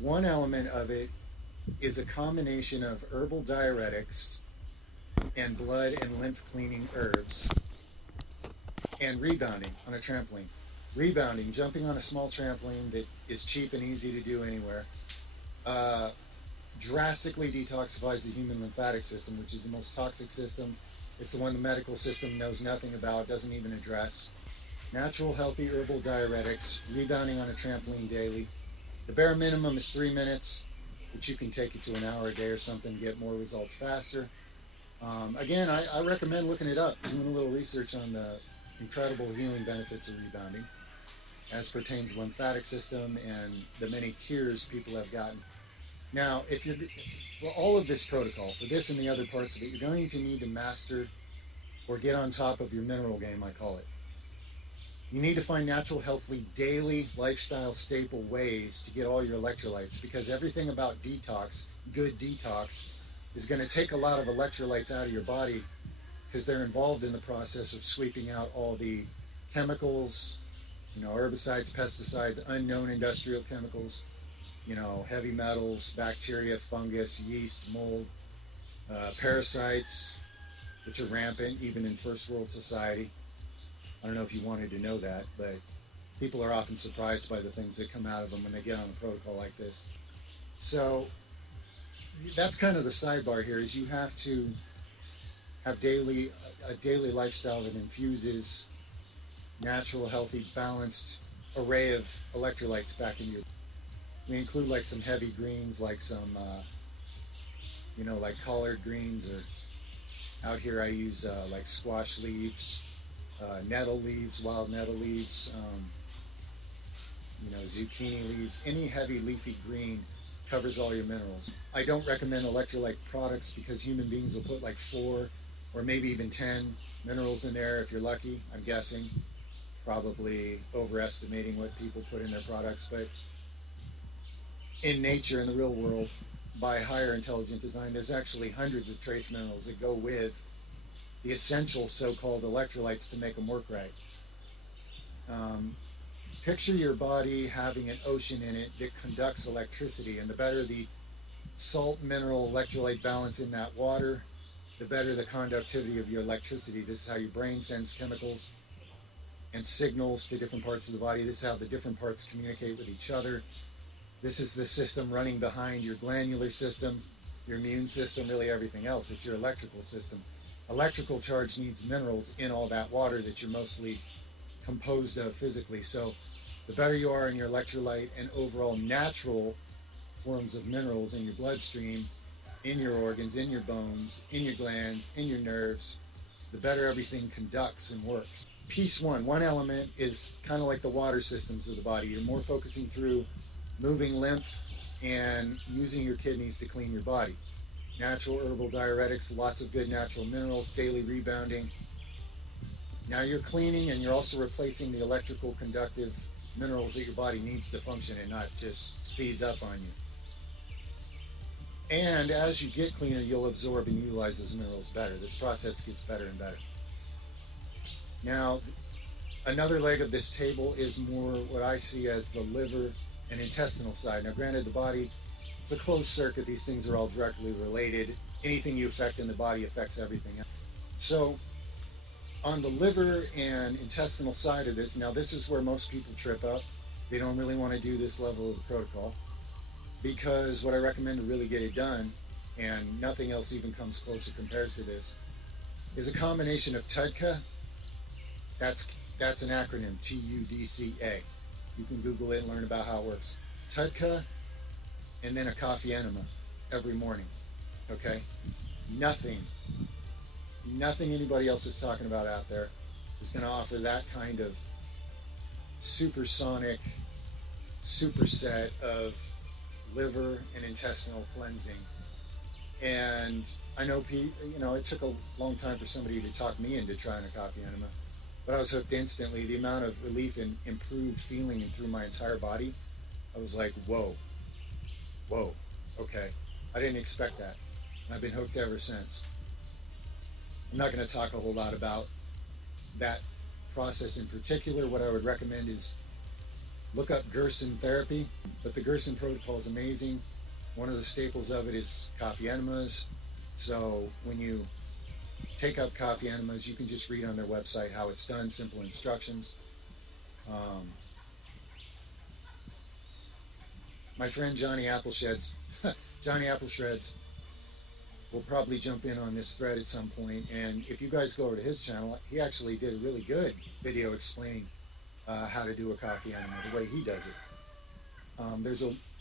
one element of it is a combination of herbal diuretics and blood and lymph cleaning herbs, and rebounding on a trampoline. Rebounding, jumping on a small trampoline that is cheap and easy to do anywhere, drastically detoxifies the human lymphatic system, which is the most toxic system. It's the one the medical system knows nothing about, doesn't even address. Natural, healthy herbal diuretics, rebounding on a trampoline daily. The bare minimum is 3 minutes, but you can take it to an hour a day or something to get more results faster. Again, I recommend looking it up, doing a little research on the incredible healing benefits of rebounding as pertains to the lymphatic system and the many cures people have gotten. Now, if you're for all of this protocol, for this and the other parts of it, you're going to need to master or get on top of your mineral game, I call it. You need to find natural, healthy, daily lifestyle staple ways to get all your electrolytes, because everything about detox, good detox, is going to take a lot of electrolytes out of your body because they're involved in the process of sweeping out all the chemicals, herbicides, pesticides, unknown industrial chemicals, heavy metals, bacteria, fungus, yeast, mold, parasites, which are rampant even in first world society. I don't know if you wanted to know that, but people are often surprised by the things that come out of them when they get on a protocol like this. So that's kind of the sidebar here, is you have to have a daily lifestyle that infuses natural, healthy, balanced array of electrolytes back in you. We include like some heavy greens, like some, like collard greens, or out here I use like squash leaves, nettle leaves, wild nettle leaves, zucchini leaves. Any heavy leafy green covers all your minerals. I don't recommend electrolyte products because human beings will put like 4 or maybe even 10 minerals in there if you're lucky, I'm guessing. Probably overestimating what people put in their products, but in nature, in the real world, by higher intelligent design, there's actually hundreds of trace minerals that go with the essential so-called electrolytes to make them work right. Picture your body having an ocean in it that conducts electricity, and the better the salt mineral electrolyte balance in that water, the better the conductivity of your electricity. This is how your brain sends chemicals and signals to different parts of the body. This is how the different parts communicate with each other. This is the system running behind your glandular system, your immune system, really everything else. It's your electrical system. Electrical charge needs minerals in all that water that you're mostly composed of physically. So the better you are in your electrolyte and overall natural forms of minerals in your bloodstream, in your organs, in your bones, in your glands, in your nerves, the better everything conducts and works. Piece one element is kind of like the water systems of the body. You're more focusing through moving lymph and using your kidneys to clean your body. Natural herbal diuretics, lots of good natural minerals, daily rebounding. Now you're cleaning and you're also replacing the electrical conductive minerals that your body needs to function and not just seize up on you. And as you get cleaner, you'll absorb and utilize those minerals better. This process gets better and better. Now, another leg of this table is more what I see as the liver and intestinal side. Now, granted, the body, it's a closed circuit. These things are all directly related. Anything you affect in the body affects everything else. So, on the liver and intestinal side of this, now this is where most people trip up. They don't really want to do this level of the protocol, because what I recommend to really get it done, and nothing else even comes close or compares to this, is a combination of TUDCA. That's an acronym, TUDCA. You can Google it and learn about how it works. TUDCA, and then a coffee enema every morning. Okay? Nothing anybody else is talking about out there is going to offer that kind of supersonic superset of liver and intestinal cleansing. And I know, it took a long time for somebody to talk me into trying a coffee enema, but I was hooked instantly. The amount of relief and improved feeling through my entire body, I was like, whoa, okay. I didn't expect that. And I've been hooked ever since. I'm not going to talk a whole lot about that process in particular. What I would recommend is Look up Gerson therapy, but the Gerson protocol is amazing. One of the staples of it is Coffee Enemas. So when you take up Coffee Enemas, you can just read on their website how it's done, simple instructions. My friend Johnny Appleshreds, Johnny Appleshreds will probably jump in on this thread at some point. And if you guys go over to his channel, he actually did a really good video explaining how to do a coffee enema, the way he does it.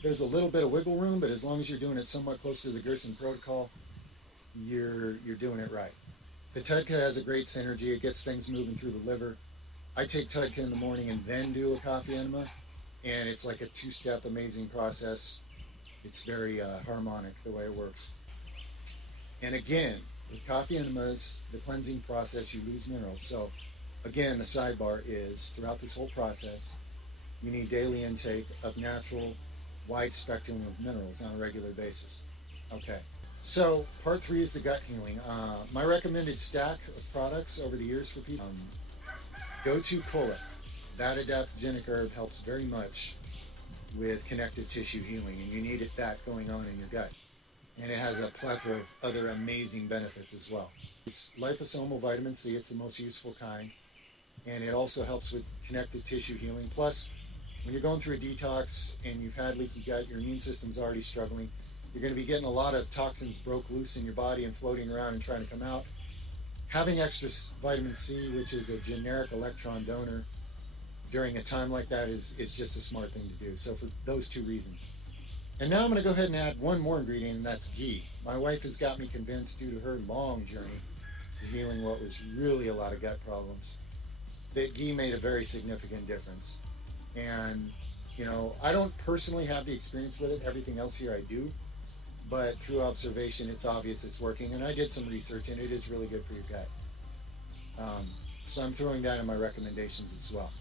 There's a little bit of wiggle room, but as long as you're doing it somewhat close to the Gerson protocol, you're doing it right. The Tudka has a great synergy. It gets things moving through the liver. I take Tudka in the morning and then do a coffee enema, and it's like a two-step amazing process. It's very harmonic the way it works. And again, with coffee enemas, the cleansing process, you lose minerals. So again, the sidebar is throughout this whole process, you need daily intake of natural, wide spectrum of minerals on a regular basis. Okay. So part 3 is the gut healing. My recommended stack of products over the years for people, go to Kolet. That adaptogenic herb helps very much with connective tissue healing, and you need that going on in your gut. And it has a plethora of other amazing benefits as well. It's liposomal vitamin C, it's the most useful kind, and it also helps with connective tissue healing. Plus, when you're going through a detox and you've had leaky gut, your immune system's already struggling, you're going to be getting a lot of toxins broke loose in your body and floating around and trying to come out. Having extra vitamin C, which is a generic electron donor, during a time like that is just a smart thing to do. So for those 2 reasons. And now I'm going to go ahead and add one more ingredient, and that's ghee. My wife has got me convinced, due to her long journey to healing what was really a lot of gut problems, that ghee made a very significant difference. And, you know, I don't personally have the experience with it. Everything else here I do. But through observation, it's obvious it's working. And I did some research, and it is really good for your gut. So I'm throwing that in my recommendations as well.